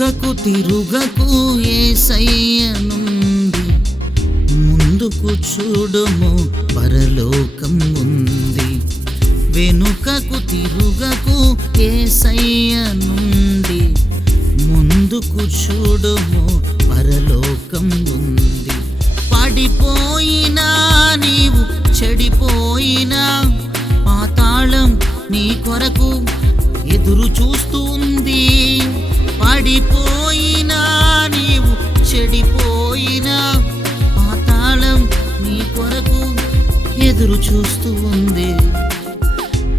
వెనుకకు తిరుగకు యేసయ్య నుండి, ముందుకు చూడుము పరలోకం ఉంది. వెనుకకు తిరుగకు యేసయ్య నుండి, ముందుకు చూడుము పరలోకం ఉంది. పడిపోయినా నీవు చెడిపోయినా పాతాళం నీ కొరకు ఎదురు చూస్తూ ఉంది. పడిపోయినా నీవు చెడిపోయినా పాతాళం నీ కొరకు ఎదురు చూస్తూ ఉంది.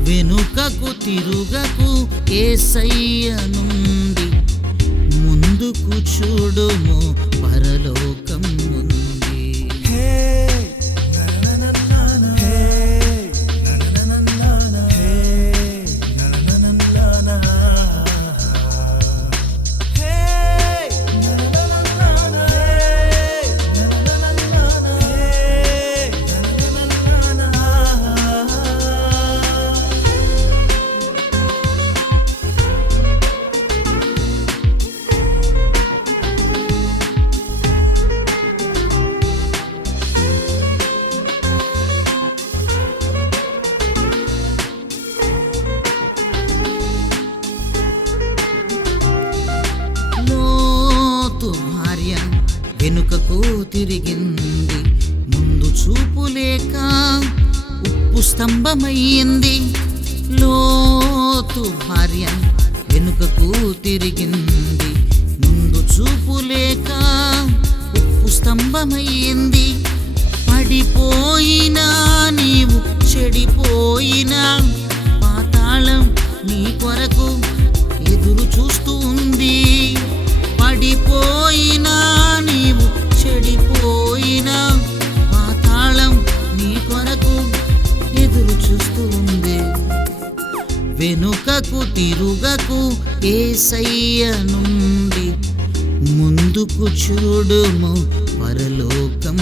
వెనుకకు తిరుగకు యేసయ్య నుండి, ముందుకు చూడుము పరలోకం ఉంది. వెనుకకు తిరిగింది, ముందు చూపు లేక ఉప్పు స్తంభమయ్యింది. లోతు భార్య వెనుకకు తిరిగింది, ముందు చూపు లేక ఉప్పు స్తంభమయ్యింది. పడిపోయినా నీవు చెడిపోయినా పాతాళం నీ కొరకు ఎదురు చూస్తూ ఉంది. పడిపోయినా నీవు చెడిపోయినా పాతాళం నీ కొరకు ఎదురు చూస్తూ ఉంది. వెనుకకు తిరుగకు యేసయ్య నుండి, ముందుకు చూడుము పరలోకం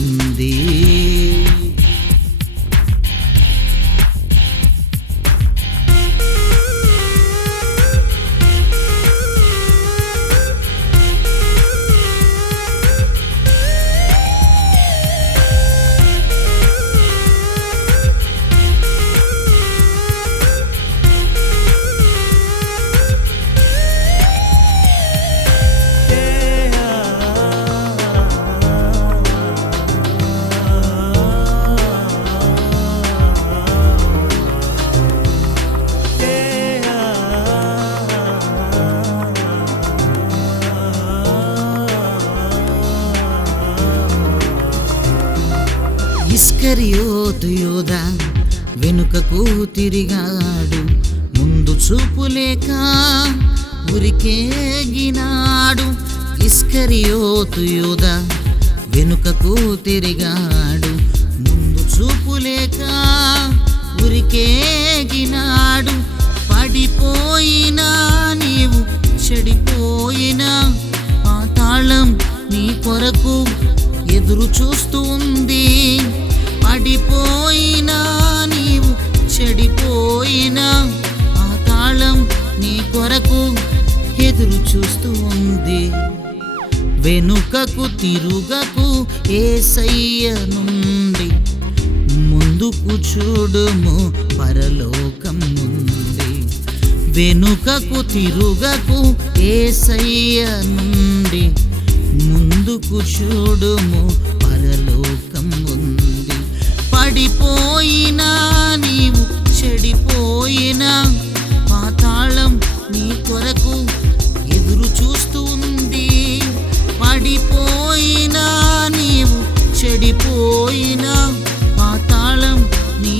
ఉంది. ఇస్కరియోతు యూదా వెనుకకు తిరిగాడు, ముందు చూపు లేక ఉరికేగినాడు. ఇస్కరియోతు యూదా వెనుకకు తిరిగాడు, ముందు చూపు లేక ఉరికేగినాడు. పడిపోయినా నీవు చెడిపోయినా పాతాళం నీ కొరకు ఎదురు చూస్తూ ఉంది. పడిపోయినా నీవు చెడిపోయినా పాతాళం నీ కొరకు ఎదురు చూస్తూ ఉంది. వెనుకకు తిరుగకు యేసయ్య నుండి, ముందుకు చూడుము పరలోకం ఉంది. వెనుకకు తిరుగకు యేసయ్య నుండి, ముందుకు చూడుము పరలోకం ఉంది. పడిపోయినా నీవు చెడిపోయినా పాతాళం నీ కొరకు ఎదురు చూస్తూ ఉంది. పడిపోయినా నీవు చెడిపోయినా పాతాళం నీ